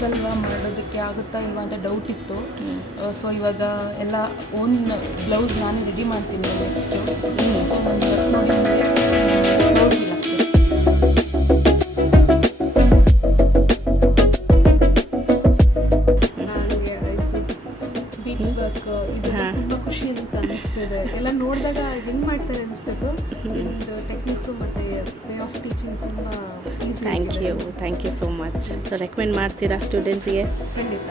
ಆಗಲ್ವಾ, ಮಾಡೋದಕ್ಕೆ ಆಗುತ್ತಾ ಇಲ್ವಾ ಅಂತ ಡೌಟ್ ಇತ್ತು. ಸೊ ಇವಾಗ ಎಲ್ಲ ಓನ್ ಬ್ಲೌಸ್ ನಾನೇ ರೆಡಿ ಮಾಡ್ತೀನಿ ನೆಕ್ಸ್ಟು. ಸೊ ಒಂದು ವರ್ಕ್ ನೋಡಿ ಬ್ಲೌಸ್ ಆಗ್ತದೆ. ನನಗೆ ಬೀಟ್ಸ್ ವರ್ಕ್ ಇದು ತುಂಬ ಖುಷಿ ಅಂತ ಅನಿಸ್ತಿದೆ. ಎಲ್ಲ ನೋಡಿದಾಗ ಹೆಂಗೆ ಮಾಡ್ತಾರೆ ಅನಿಸ್ತದೆ. ನಿಮ್ಮದು ಟೆಕ್ನಿಕ್ಕು ಮತ್ತು ವೇ ಆಫ್ ಟೀಚಿಂಗ್ ತುಂಬ easy. Thank you so much. So recommend ಮಾಡ್ತೀರಾ ಸ್ಟೂಡೆಂಟ್ಸ್ಗೆ? ಖಂಡಿತ.